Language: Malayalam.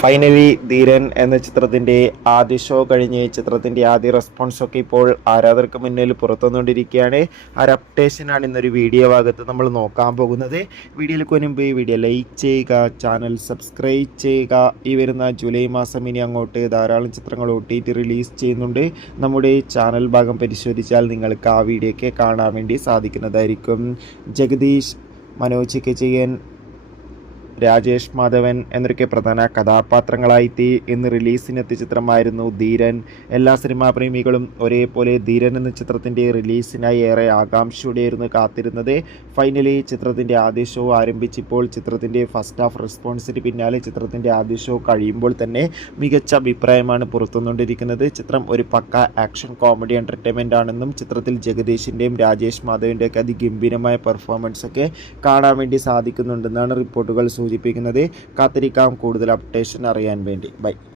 ഫൈനലി ധീരൻ എന്ന ചിത്രത്തിൻ്റെ ആദ്യ ഷോ കഴിഞ്ഞ് ചിത്രത്തിൻ്റെ ആദ്യ റെസ്പോൺസൊക്കെ ഇപ്പോൾ ആരാധകർക്ക് മുന്നിൽ പുറത്തുവന്നുകൊണ്ടിരിക്കുകയാണ്. ആ ഒരു അപ്ഡേഷനാണ് ഇന്നൊരു വീഡിയോ ഭാഗത്ത് നമ്മൾ നോക്കാൻ പോകുന്നത്. വീഡിയോയിലേക്ക് മുൻപ് വീഡിയോ ലൈക്ക് ചെയ്യുക, ചാനൽ സബ്സ്ക്രൈബ് ചെയ്യുക. ഈ വരുന്ന ജൂലൈ മാസം ഇനി അങ്ങോട്ട് ധാരാളം ചിത്രങ്ങൾ OTT റിലീസ് ചെയ്യുന്നുണ്ട്. നമ്മുടെ ചാനൽ ഭാഗം പരിശോധിച്ചാൽ നിങ്ങൾക്ക് ആ വീഡിയോ ഒക്കെ കാണാൻ വേണ്ടി സാധിക്കുന്നതായിരിക്കും. ജഗദീഷ്, മനോജ് കെചയൻ, രാജേഷ് മാധവൻ എന്നൊക്കെ പ്രധാന കഥാപാത്രങ്ങളായിട്ട് ഇന്ന് റിലീസിനെത്തിയ ചിത്രമായിരുന്നു ധീരൻ. എല്ലാ സിനിമാ പ്രേമികളും ഒരേപോലെ ധീരൻ എന്ന ചിത്രത്തിൻ്റെ റിലീസിനായി ഏറെ ആകാംക്ഷയോടെയായിരുന്നു കാത്തിരുന്നത്. ഫൈനലി ചിത്രത്തിൻ്റെ ആദ്യ ഷോ ആരംഭിച്ചപ്പോൾ ചിത്രത്തിൻ്റെ ഫസ്റ്റ് ഹാഫ് റെസ്പോൺസിന് പിന്നാലെ ചിത്രത്തിൻ്റെ ആദ്യ ഷോ കഴിയുമ്പോൾ തന്നെ മികച്ച അഭിപ്രായമാണ് പുറത്തുവന്നുകൊണ്ടിരിക്കുന്നത്. ചിത്രം ഒരു പക്ക ആക്ഷൻ കോമഡി എൻ്റർടൈൻമെൻ്റ് ആണെന്നും ചിത്രത്തിൽ ജഗദീഷിൻ്റെയും രാജേഷ് മാധവൻ്റെയും ഒക്കെ അതിഗംഭീരമായ പെർഫോമൻസ് ഒക്കെ കാണാൻ വേണ്ടി സാധിക്കുന്നുണ്ടെന്നാണ് റിപ്പോർട്ടുകൾ സൂചിപ്പിക്കുന്നത്. കാത്തിരിക്കാം കൂടുതൽ അപ്ഡേഷൻ അറിയാൻ വേണ്ടി. ബൈ.